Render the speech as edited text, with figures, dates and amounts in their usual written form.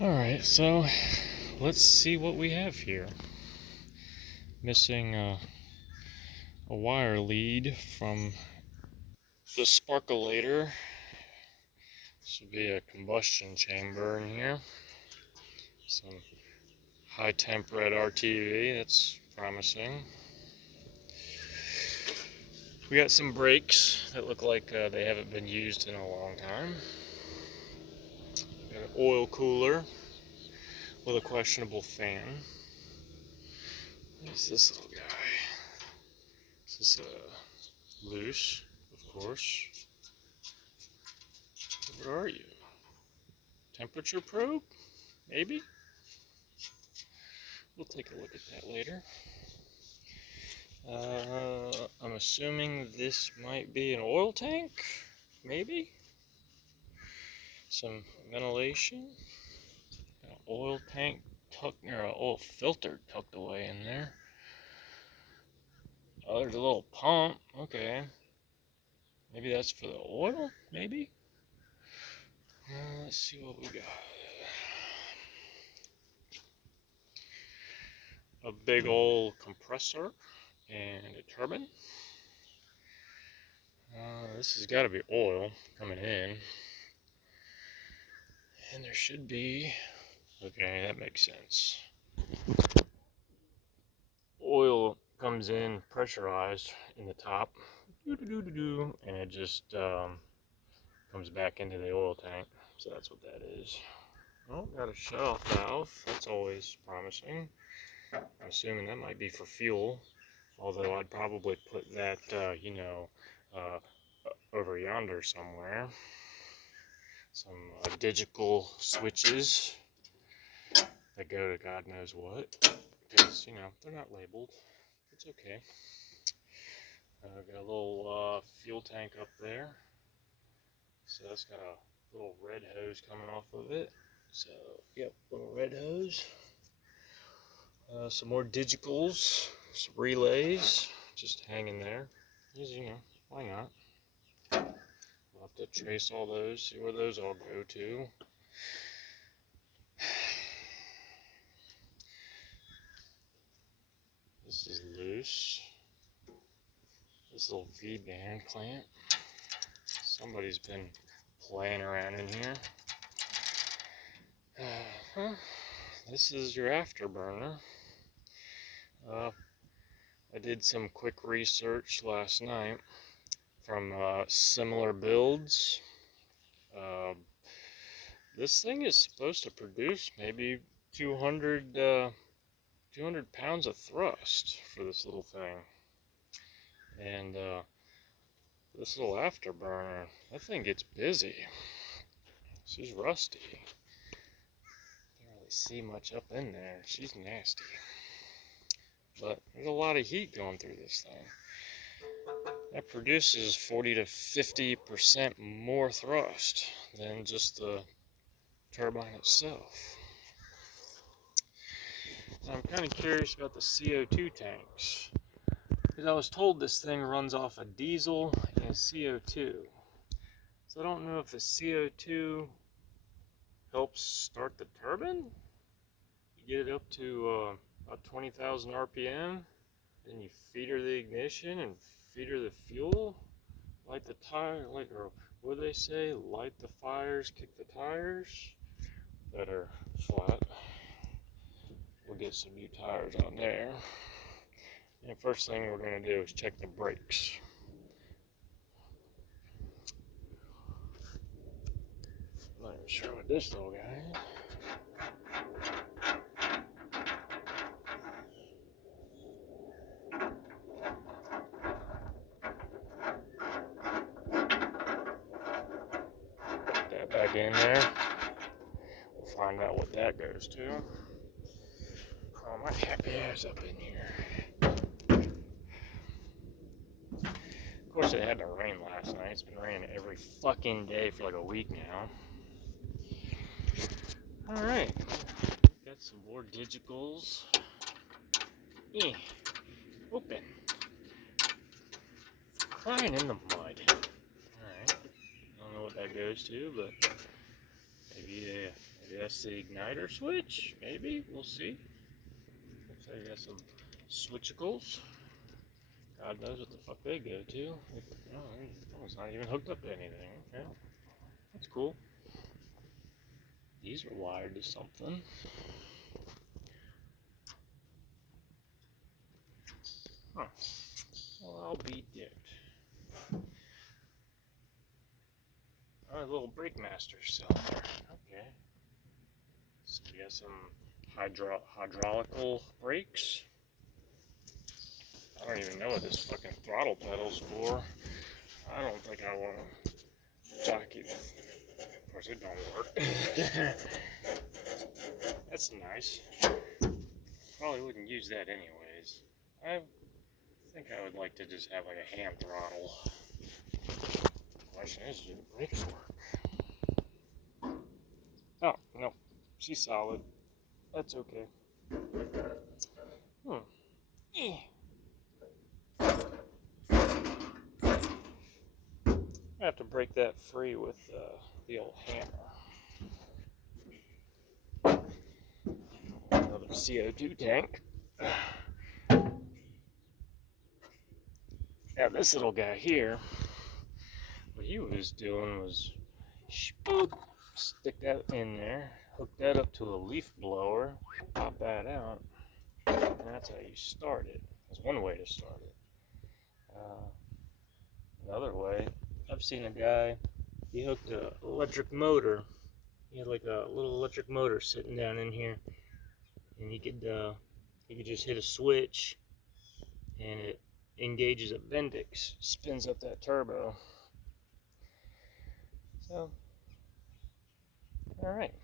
Alright, so let's see what we have here. Missing a wire lead from the sparkulator. This would be a combustion chamber in here. Some high temp red RTV, that's promising. We got some brakes that look like they haven't been used in a long time. Got an oil cooler with a questionable fan. What is this little guy? This is loose, of course. Where are you? Temperature probe? Maybe? We'll take a look at that later. I'm assuming this might be an oil tank? Maybe? Some ventilation? An oil tank tucked, or an oil filter tucked away in there. Oh, there's a little pump. Okay. Maybe that's for the oil? Maybe? Let's see what we got. A big old compressor and a turbine. This has got to be oil coming in. And there should be, okay, that makes sense. Oil comes in pressurized in the top, and it just comes back into the oil tank. So that's what that is. Oh, got a shut-off valve. That's always promising. I'm assuming that might be for fuel, although I'd probably put that, over yonder somewhere. Some digital switches that go to God knows what, because, they're not labeled. It's okay. Got a little fuel tank up there. So that's got a little red hose coming off of it. So, yep, little red hose. Some more digicals, some relays, just hanging there. Because, why not? We'll have to trace all those, see where those all go to. This is loose. This little V-band clamp. Somebody's been playing around in here. This is your afterburner. I did some quick research last night from similar builds. This thing is supposed to produce maybe 200 pounds of thrust for this little thing. And this little afterburner, that thing gets busy. She's rusty. Can't really see much up in there. She's nasty. But there's a lot of heat going through this thing. That produces 40 to 50% more thrust than just the turbine itself. So I'm kind of curious about the CO2 tanks, because I was told this thing runs off of diesel and CO2. So I don't know if the CO2 helps start the turbine. You get it up to about 20,000 RPM, then you feed her the ignition and feed her the fuel, light the tire, or what do they say? Light the fires, kick the tires that are flat. We'll get some new tires on there. And first thing we're going to do is check the brakes. Not even sure what this little guy is. Put that back in there. We'll find out what that goes to. Crawl my happy ass up in here. Of course, it had to rain last night. It's been raining every fucking day for like a week now. Alright. Got some more digicals. Open. Crying in the mud. Alright. I don't know what that goes to, but maybe Maybe that's the igniter switch. Maybe. We'll see. Looks like I got some switchicles. God knows what the fuck they go to. Oh, it's not even hooked up to anything. Okay. That's cool. These are wired to something. Huh. Well, I'll be dipped. Oh, a little brake master cylinder. Okay. So we got some hydraulical brakes. I don't even know what this fucking throttle pedal's for. I don't think I want to jockey. Of course, it don't work. That's nice. Probably wouldn't use that anyways. I think I would like to just have like a hand throttle. Question is, do the brakes work? Oh, no. She's solid. That's okay. I have to break that free with the old hammer. Another CO2 tank. Now this little guy here, what he was doing was stick that in there, hook that up to a leaf blower, pop that out, and that's how you start it. That's one way to start it. Another way, I've seen a guy, he hooked an electric motor. He had like a little electric motor sitting down in here, and he could just hit a switch, and it engages a Bendix, spins up that turbo. So, all right.